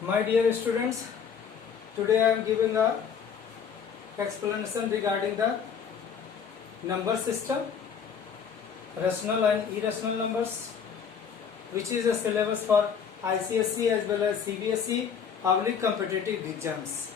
My dear students, today I am giving a explanation regarding the number system, rational and irrational numbers, which is a syllabus for ICSE as well as CBSE public competitive exams.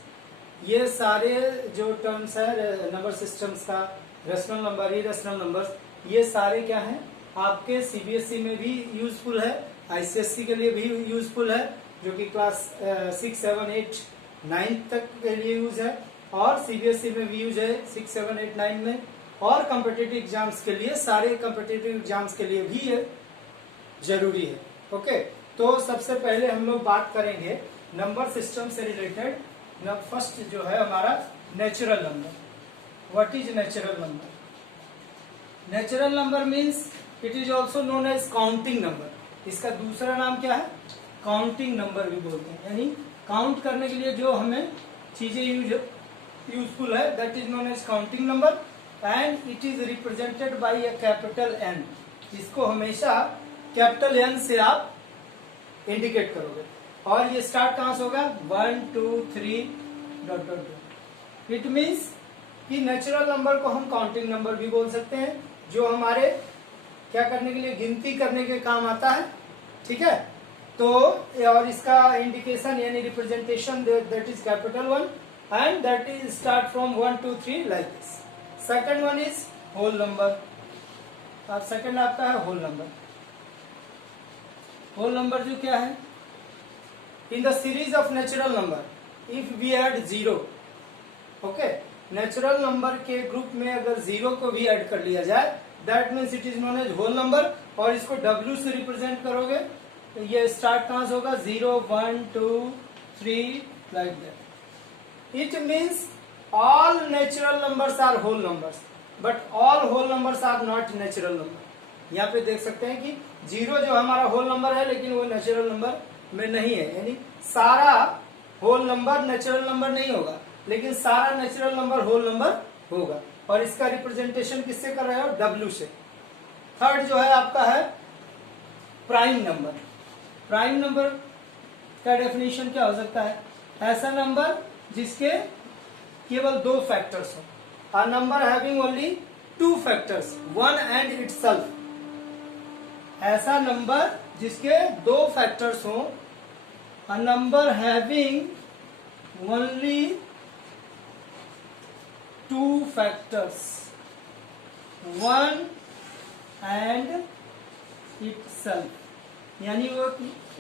ये सारे जो terms है number systems का, rational number, irrational numbers, ये सारे क्या हैं आपके सीबीएसई में भी यूजफुल है, आईसीएसई के लिए भी यूजफुल है, जो कि क्लास 6, 7, 8, 9 तक के लिए यूज है, और सीबीएसई में भी यूज है 6, 7, 8, 9 में, और कॉम्पिटिटिव एग्जाम्स के लिए, सारे कॉम्पिटिटिव एग्जाम्स के लिए भी ये जरूरी है। ओके, तो सबसे पहले हम लोग बात करेंगे नंबर सिस्टम से रिलेटेड। फर्स्ट जो है हमारा natural number. What is natural number? Natural number means it is also known as counting number. इसका दूसरा नाम क्या है? काउंटिंग नंबर भी बोलते हैं, यानी काउंट करने के लिए जो हमें चीजें यूजफुल है, that is known as counting number, and it is represented by a capital N. इसको हमेशा कैपिटल एन से आप इंडिकेट करोगे, और ये स्टार्ट कहां से होगा? 1, 2, 3 ... इट मीन्स कि नेचुरल नंबर को हम काउंटिंग नंबर भी बोल सकते हैं, जो हमारे क्या करने के लिए, गिनती करने के काम आता है। ठीक है, तो और इसका इंडिकेशन यानी representation that is capital 1, and that is start from 1, 2, 3 like this. Second one is whole number. अब सेकंड आपका है होल नंबर। होल नंबर जो क्या है? In the series of natural number, if we add 0, okay, natural number के group में अगर 0 को भी ऐड कर लिया जाए, that means it is known as whole number, और इसको W से रिप्रेजेंट करोगे तो ये स्टार्ट कहां से होगा? 0, 1, 2, 3 like that. It means all natural numbers are whole numbers, but all whole numbers are not natural number. यहाँ पे देख सकते हैं कि 0 जो हमारा होल नंबर है, लेकिन वो नेचुरल नंबर में नहीं है, यानी सारा होल नंबर नेचुरल नंबर नहीं होगा, लेकिन सारा नेचुरल नंबर होल नंबर होगा, और इसका रिप्रेजेंटेशन किससे कर रहे हो? W से। थर्ड जो है आपका है प्राइम नंबर। प्राइम नंबर का डेफिनेशन क्या हो सकता है? ऐसा नंबर जिसके केवल 2 फैक्टर्स हो। अ number having only 2 factors, 1 and itself. ऐसा नंबर जिसके 2 फैक्टर्स हो। A number having only 2 factors, 1 and itself, यानी वो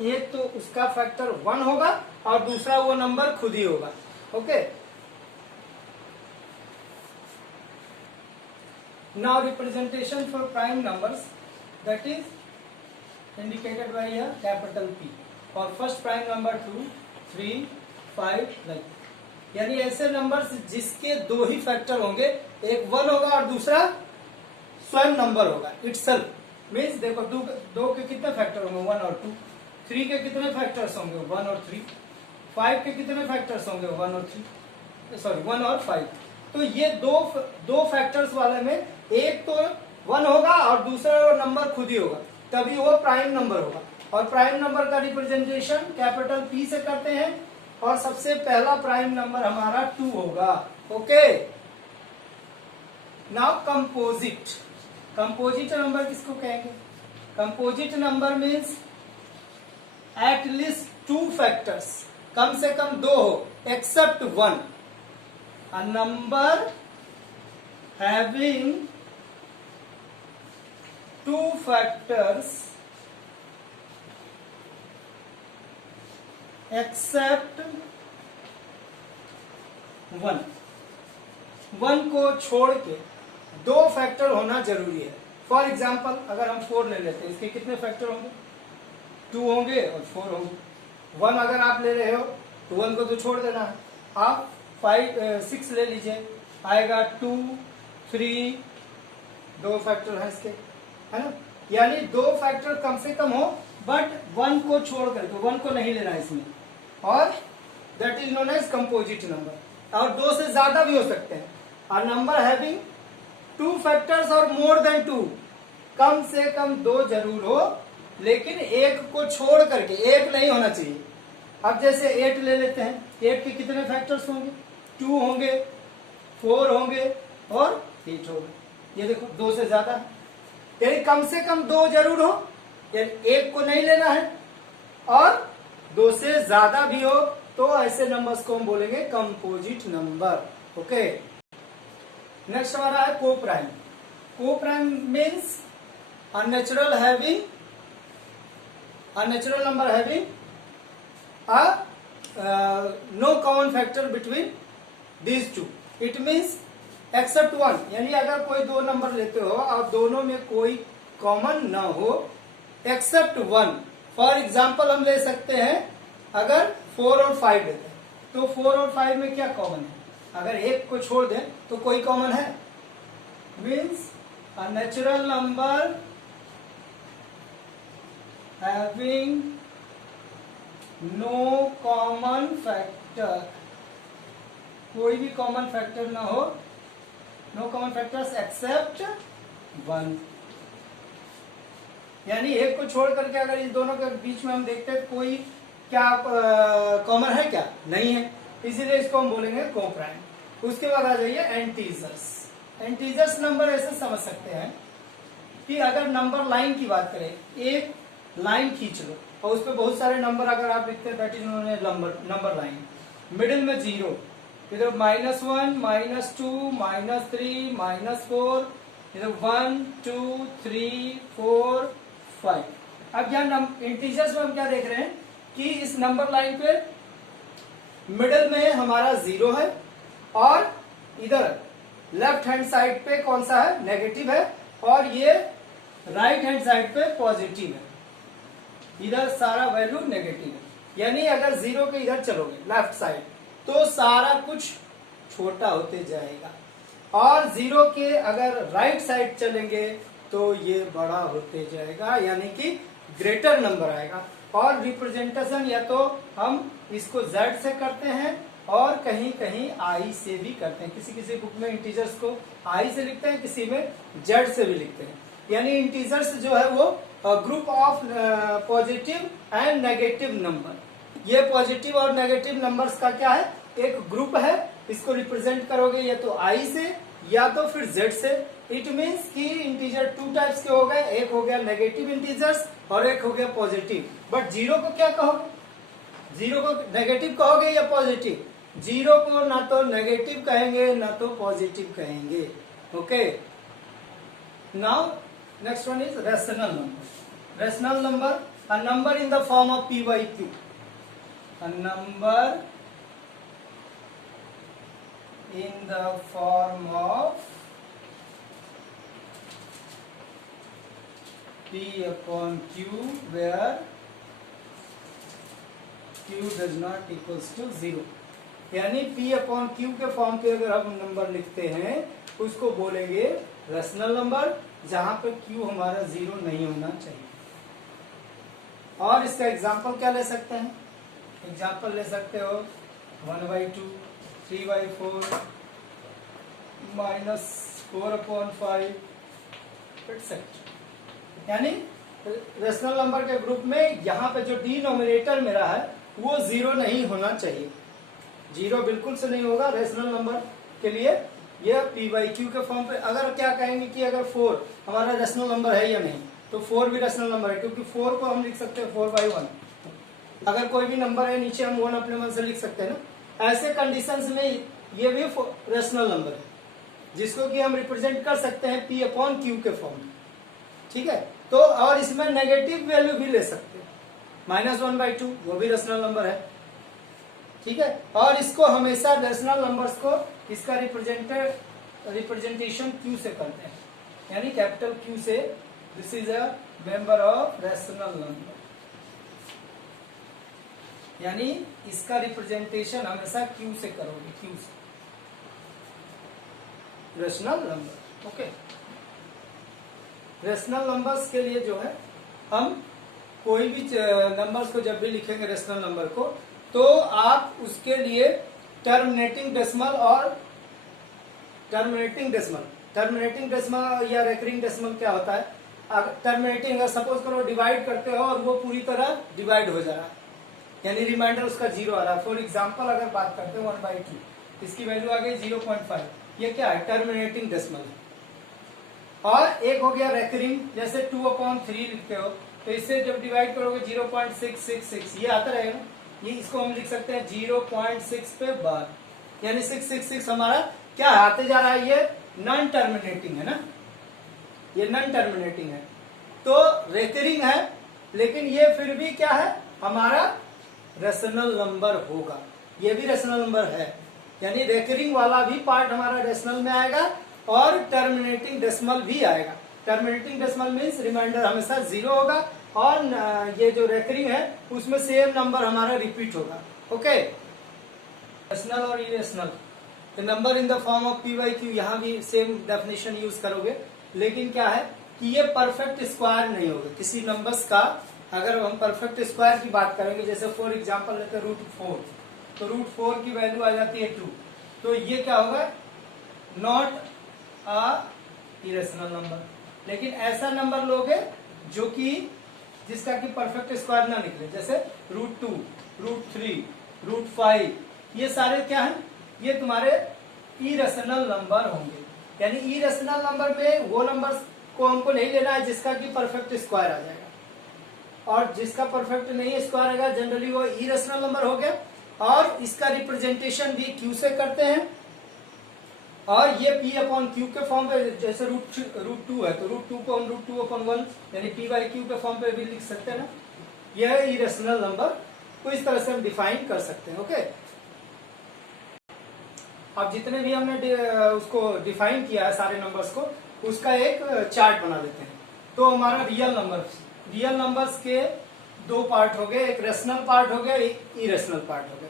एक तो उसका फैक्टर 1 होगा और दूसरा वो नंबर खुद ही होगा। Okay, now representation for prime numbers, that is indicated by a capital P, और फर्स्ट प्राइम नंबर 2, 3, 5 लाइक, यानी ऐसे नंबर्स जिसके 2 ही फैक्टर होंगे, एक 1 होगा और दूसरा स्वयं नंबर होगा, इटसेल्फ। मीन्स देखो 2 के कितने फैक्टर होंगे? 1 और 2। 3 के कितने फैक्टर्स होंगे? 1 और 3। 5 के कितने फैक्टर्स होंगे? 1 और 3, सॉरी 1 और 5। तो ये दो फैक्टर्स वाले में एक तो 1 होगा और दूसरा नंबर खुद ही होगा, तभी वो प्राइम नंबर होगा। और प्राइम नंबर का रिप्रेजेंटेशन कैपिटल P से करते हैं, और सबसे पहला प्राइम नंबर हमारा 2 होगा। Okay, now composite. Composite number किसको कहेंगे? Composite number means at least 2 factors, कम से कम 2 हो, except 1। A number having 2 factors except 1 को छोड़ के 2 फैक्टर होना जरूरी है। फॉर एग्जाम्पल अगर हम 4 ले लेते हैं, इसके कितने फैक्टर होंगे? 2 होंगे और 4 होंगे। 1 अगर आप ले रहे हो तो 1 को तो छोड़ देना है। आप 6 ले लीजिए, आएगा 2, 3, 2 फैक्टर है इसके, है ना? यानी 2 फैक्टर कम से कम हो, बट 1 को छोड़ करके, 1 को नहीं लेना इसमें, और that is known as composite number. और 2 से ज्यादा भी हो सकते हैं। अ नंबर हैविंग 2 फैक्टर्स और मोर देन 2, कम से कम 2 जरूर हो, लेकिन एक को छोड़ करके, एक नहीं होना चाहिए, अब जैसे 8 ले लेते हैं, 8 के कितने फैक्टर्स होंगे? 2 होंगे, 4 होंगे और 8 होंगे। ये देखो 2 से ज्यादा है, यानी कम से कम 2 जरूर हो, यानी 1 को नहीं लेना है, और 2 से ज्यादा भी हो तो ऐसे नंबर्स को हम बोलेंगे कंपोजिट नंबर। ओके, नेक्स्ट हमारा है को प्राइम। को prime means a natural number having a no common factor between these two. It means except one, यानी अगर कोई 2 नंबर लेते हो और दोनों में कोई कॉमन ना हो एक्सेप्ट 1। फॉर एग्जाम्पल हम ले सकते हैं, अगर 4 और 5 लेते हैं तो 4 और 5 में क्या कॉमन है? अगर एक को छोड़ दें तो कोई कॉमन है? Means a natural number having no common factor, कोई भी कॉमन फैक्टर ना हो, नो कॉमन फैक्टर्स एक्सेप्ट 1, यानी एक को छोड़ करके अगर इस दोनों के बीच में हम देखते हैं कोई क्या कॉमन है क्या? नहीं है, इसीलिए इसको हम बोलेंगे को प्राइम। उसके बाद आ जाइए एंटीजर्स। एंटीजर्स नंबर ऐसे समझ सकते हैं कि अगर नंबर लाइन की बात करें, एक लाइन खींच लो और उस पर बहुत सारे नंबर अगर आप लिखते हैं, that is number line. Middle में 0, इधर -1, -2, -3, -4, इधर 1, 2, 3, 4, 5। अब यहाँ इंटीजर्स में हम क्या देख रहे हैं कि इस नंबर लाइन पे मिडिल में हमारा 0 है और इधर लेफ्ट हैंड साइड पे कौन सा है? नेगेटिव है, और ये राइट हैंड साइड पे पॉजिटिव है। इधर सारा वैल्यू नेगेटिव है, यानी अगर 0 के इधर चलोगे लेफ्ट साइड तो सारा कुछ छोटा होते जाएगा, और 0 के अगर राइट साइड चलेंगे तो ये बड़ा होते जाएगा, यानी कि ग्रेटर नंबर आएगा। और रिप्रेजेंटेशन या तो हम इसको Z से करते हैं और कहीं कहीं I से भी करते हैं। किसी किसी बुक में इंटीजर्स को I से लिखते हैं, किसी में Z से भी लिखते हैं। यानी इंटीजर्स जो है वो group of positive and negative number. ये पॉजिटिव और नेगेटिव नंबर्स का क्या है? एक ग्रुप है। इसको रिप्रेजेंट करोगे या तो I से या तो फिर Z से। इट मीन्स कि इंटीजर 2 टाइप्स के हो गए, एक हो गया नेगेटिव इंटीजर्स और एक हो गया पॉजिटिव। बट 0 को क्या कहोगे? 0 को नेगेटिव कहोगे या पॉजिटिव? 0 को ना तो नेगेटिव कहेंगे ना तो पॉजिटिव कहेंगे। Okay, now next one is rational number. Rational number, a number in the form of P by Q, a number in the form of P upon Q where Q does not equals to 0। यानी P upon Q के form पे अगर हम number लिखते हैं उसको बोलेंगे rational number, जहां पे Q हमारा 0 नहीं होना चाहिए। और इसका एग्जांपल क्या ले सकते हैं? एग्जांपल ले सकते हो 1/2, 3/4, -4/5 etc। यानी रेशनल नंबर के ग्रुप में यहाँ पे जो डिनोमिनेटर मेरा है वो 0 नहीं होना चाहिए। 0 बिल्कुल से नहीं होगा रेशनल नंबर के लिए। ये P by Q के फॉर्म पे अगर क्या कहेंगे कि अगर 4 हमारा रेशनल नंबर है या नहीं, तो 4 भी रेशनल नंबर है, क्योंकि 4 को हम लिख सकते हैं 4/1। अगर कोई भी नंबर है नीचे हम 1 अपने मन से लिख सकते हैं ना। ऐसे कंडीशंस में ये भी रेशनल नंबर है जिसको कि हम रिप्रेजेंट कर सकते हैं P अपॉन Q के फॉर्म में। ठीक है, तो और इसमें नेगेटिव वैल्यू भी ले सकते हैं, -1/2 वो भी रेशनल नंबर है। ठीक है, और इसको हमेशा रेशनल नंबर्स को इसका रिप्रेजेंटेशन Q से करते हैं, यानी कैपिटल Q से। This is a member of rational number, यानी इसका रिप्रेजेंटेशन हमेशा Q से करोगे, Q से rational number. Okay, rational numbers के लिए जो है हम कोई भी नंबर्स को जब भी लिखेंगे रेशनल नंबर को, तो आप उसके लिए टर्मिनेटिंग डेसिमल और टर्मिनेटिंग डेसिमल या रेकरिंग डेसिमल क्या होता है? टर्मिनेटिंग, अगर सपोज करो डिवाइड करते हो और वो पूरी तरह डिवाइड हो जा रहा है यानी रिमाइंडर उसका 0 आ रहा है। फॉर एग्जाम्पल अगर बात करते हैं 1/2, इसकी वैल्यू आ गई 0.5, ये क्या है, टर्मिनेटिंग डेसिमल है। और एक हो गया रेकरिंग, जैसे 2/3 लिखते हो तो इससे जब डिवाइड करोगे 0.666 ये आता रहेगा, ये इसको हम लिख सकते हैं 0.6 पे बार, यानी 666 हमारा क्या आते जा रहा है, ये नॉन टर्मिनेटिंग है ना, ये नॉन टर्मिनेटिंग है। तो रेकरिंग है लेकिन ये फिर भी क्या है, हमारा रेशनल नंबर होगा, ये भी रेशनल नंबर है, यानी रेकरिंग वाला भी पार्ट हमारा रेशनल में आएगा और टर्मिनेटिंग डेसिमल भी आएगा। टर्मिनेटिंग डेसिमल मीन्स रिमाइंडर हमेशा 0 होगा और ये जो रेकरिंग है उसमें सेम नंबर हमारा रिपीट होगा। ओके, रेशनल और irrational, the number in the form of p/q, यहाँ भी सेम डेफिनेशन यूज करोगे, लेकिन क्या है कि ये परफेक्ट स्क्वायर नहीं होगा किसी नंबर्स का। अगर हम परफेक्ट स्क्वायर की बात करेंगे, जैसे फॉर एग्जांपल लेते हैं √4, तो √4 की वैल्यू आ जाती है 2, तो ये क्या होगा, नॉट अ इरेशनल नंबर। लेकिन ऐसा नंबर लोगे जो कि जिसका कि परफेक्ट स्क्वायर ना निकले, जैसे √2, √3, √5, ये सारे क्या हैं, ये तुम्हारे इरेशनल नंबर होंगे। यानी इरेशनल नंबर में वो नंबर को हमको नहीं लेना है जिसका कि परफेक्ट स्क्वायर आ जाएगा, और जिसका परफेक्ट नहीं स्क्वायर आएगा जनरली वो इरेशनल नंबर हो गया। और इसका रिप्रेजेंटेशन भी क्यू से करते हैं, और ये p/q के फॉर्म पे, जैसे √2 है तो √2 को हम √2/1 यानी p/q के फॉर्म पे भी लिख सकते हैं ना, यह इरेशनल नंबर को इस तरह से हम डिफाइन कर सकते हैं। ओके, अब जितने भी हमने उसको डिफाइन किया है सारे नंबर्स को, उसका एक चार्ट बना लेते हैं। तो हमारा रियल नंबर्स के दो पार्ट हो गए, एक रेशनल पार्ट हो गया, एक इरेशनल पार्ट हो गया।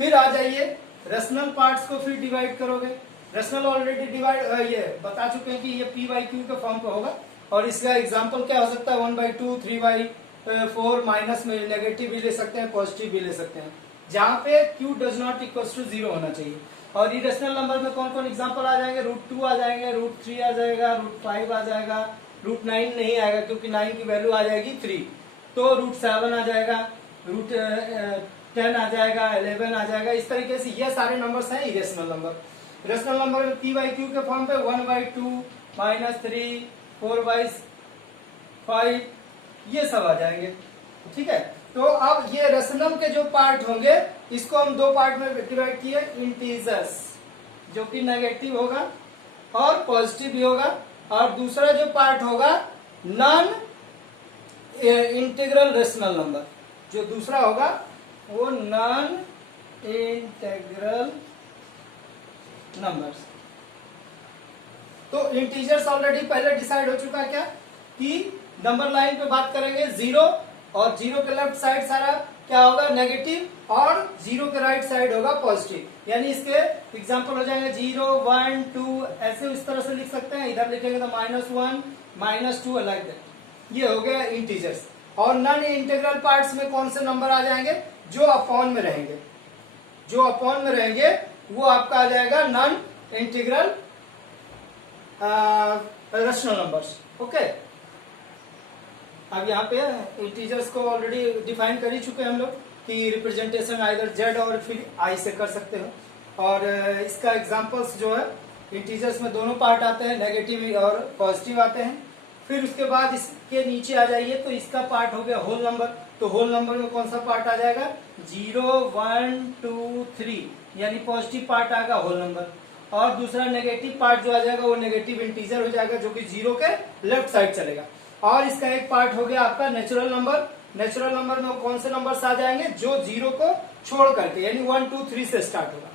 फिर आ जाइए रेशनल पार्ट्स को फिर डिवाइड करोगे। रेशनल ऑलरेडी डिवाइड ये बता चुके हैं कि ये p/q के फॉर्म पे होगा, और इसका एग्जांपल क्या हो सकता है, 1/2, 3/4, माइनस में नेगेटिव भी ले सकते हैं, पॉजिटिव भी ले सकते हैं, जहां पे q does not equals to 0 होना चाहिए। और इरेशनल नंबर में कौन कौन एग्जांपल आ जाएंगे, √2 आ जाएंगे, √3 आ जाएगा, √5 आ जाएगा, √9 नहीं आएगा क्योंकि 9 की वैल्यू आ जाएगी 3, तो √7 आ जाएगा, √10 आ जाएगा, 11 आ जाएगा। इस तरीके से ये सारे नंबर्स हैं इरेशनल नंबर। रेशनल नंबर में p/q के फॉर्म पे 1/2, -3, 4/5 ये सब आ जाएंगे। ठीक है, तो अब ये रेशनल के जो पार्ट होंगे इसको हम दो पार्ट में डिवाइड किए, इंटीजर्स जो कि नेगेटिव होगा और पॉजिटिव भी होगा, और दूसरा जो पार्ट होगा नॉन इंटीग्रल रेशनल नंबर, जो दूसरा होगा वो नॉन इंटीग्रल नंबर्स। तो इंटीजर्स ऑलरेडी पहले डिसाइड हो चुका है क्या, कि नंबर लाइन पे बात करेंगे 0, और 0 के लेफ्ट साइड सारा क्या होगा, नेगेटिव, और 0 के राइट साइड होगा पॉजिटिव। यानी इसके एग्जांपल हो जाएंगे 0, 1, 2, ऐसे इस तरह से लिख सकते हैं। इधर लिखेंगे तो -1, -2 अलग है, ये हो गया इंटीजर्स। और नॉन इंटीग्रल पार्ट्स में कौन से नंबर आ जाएंगे, जो अपॉन में रहेंगे, जो अपॉन में रहेंगे वो आपका आ जाएगा non integral rational numbers. Okay, अब यहाँ पे इंटीजर्स को ऑलरेडी डिफाइन कर ही चुके हैं हम लोग कि रिप्रेजेंटेशन आइदर जेड और फिर आई से कर सकते हो। और इसका एग्जांपल्स जो है, इंटीजर्स में दोनों पार्ट आते हैं, नेगेटिव और पॉजिटिव आते हैं। फिर उसके बाद इसके नीचे आ जाइए तो इसका पार्ट हो गया होल नंबर। तो होल नंबर में कौन सा पार्ट आ जाएगा, 0, 1, 2, 3, यानी पॉजिटिव पार्ट आएगा होल नंबर, और दूसरा नेगेटिव पार्ट जो आ जाएगा वो नेगेटिव इंटीजर हो जाएगा, जो कि 0 के लेफ्ट साइड चलेगा। और इसका एक पार्ट हो गया आपका नेचुरल नंबर। नेचुरल नंबर में कौन से नंबर्स आ जाएंगे, जो 0 को छोड़ करके, यानी 1, 2, 3 से स्टार्ट होगा।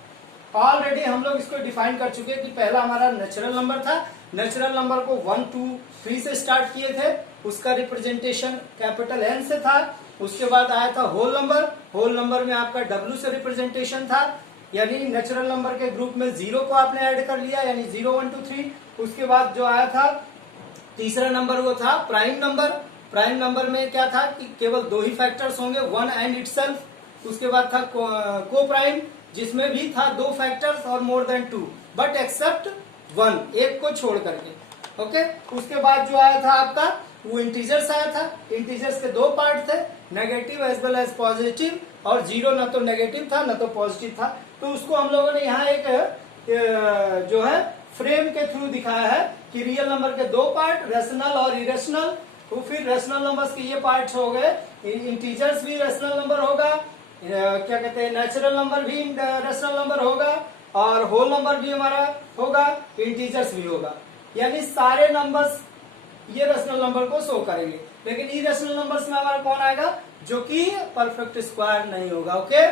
ऑलरेडी हम लोग इसको डिफाइन कर चुके हैं कि पहला हमारा नेचुरल नंबर था। नेचुरल नंबर को 1, 2, 3 से स्टार्ट किए थे, उसका रिप्रेजेंटेशन कैपिटल N से था। उसके बाद आया था होल नंबर। होल नंबर में आपका W से रिप्रेजेंटेशन था, यानी नेचुरल नंबर के ग्रुप में 0 को आपने ऐड कर लिया, यानी 0, 1, 2, 3। उसके बाद जो आया था तीसरा नंबर वो था प्राइम नंबर। प्राइम नंबर में क्या था कि केवल दो ही फैक्टर्स होंगे, 1 एंड इटसेल्फ। उसके बाद था को प्राइम, जिसमें भी था 2 फैक्टर्स और मोर देन 2, बट एक्सेप्ट 1, एक को छोड़ करके। ओके, उसके बाद जो आया था आपका वो इंटीजर्स आया था। इंटीजर्स के दो पार्ट थे, negative as well as positive, और जीरो ना तो नेगेटिव था ना तो पॉजिटिव था। तो उसको हम लोगों ने यहाँ एक जो है फ्रेम के थ्रू दिखाया है कि रियल नंबर के दो पार्ट, रेशनल और इरेशनल। तो फिर रेशनल नंबर्स के ये पार्ट्स हो गए, इंटीजर्स भी रेशनल नंबर होगा, क्या कहते हैं नेचुरल नंबर भी रेशनल नंबर होगा, और होल नंबर भी हमारा होगा, इंटीजर्स भी होगा। यानी सारे नंबर्स ये रेशनल नंबर को शो करेंगे। लेकिन इरेशनल नंबर्स में हमारा कौन आएगा, जो कि परफेक्ट स्क्वायर नहीं होगा। ओके।